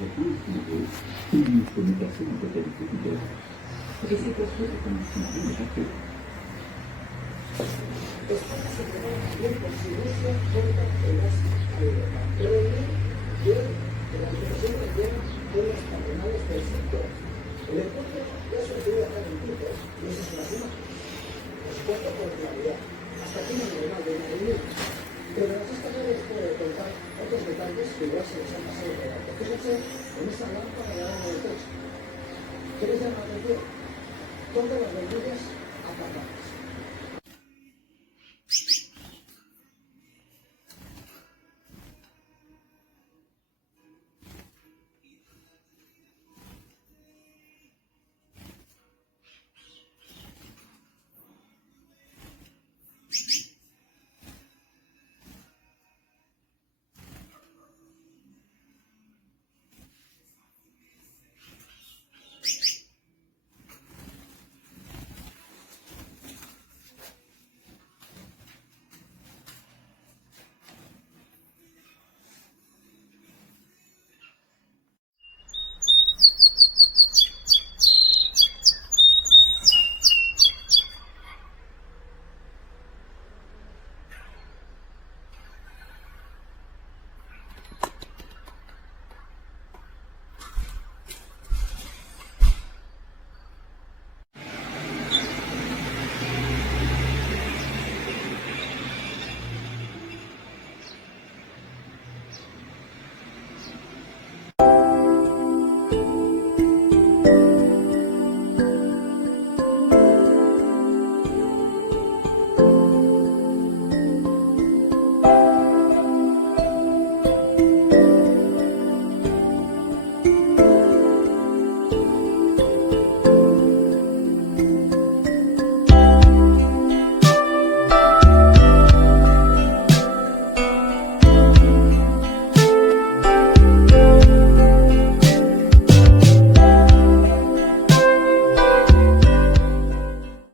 Une communication en totalité d'hiver. Et c'est pour cela que nous sommes bien échappés. España se prepara también por su inicio contra el gas a Europa. Reunión de hoy de la Comisión Europea con las patronales del sector. El encuentro ya ha sucedido acá en Twitter y eso es una suma. Por supuesto, con claridad. Hasta aquí no hay normal de una reunión. Pero de las españoles puedo contar otros detalles que igual se les han pasado por alto. Fíjense en esa lámpara de agua del coche. ¿Qué les llama la atención? Todas las bombillas apagadas.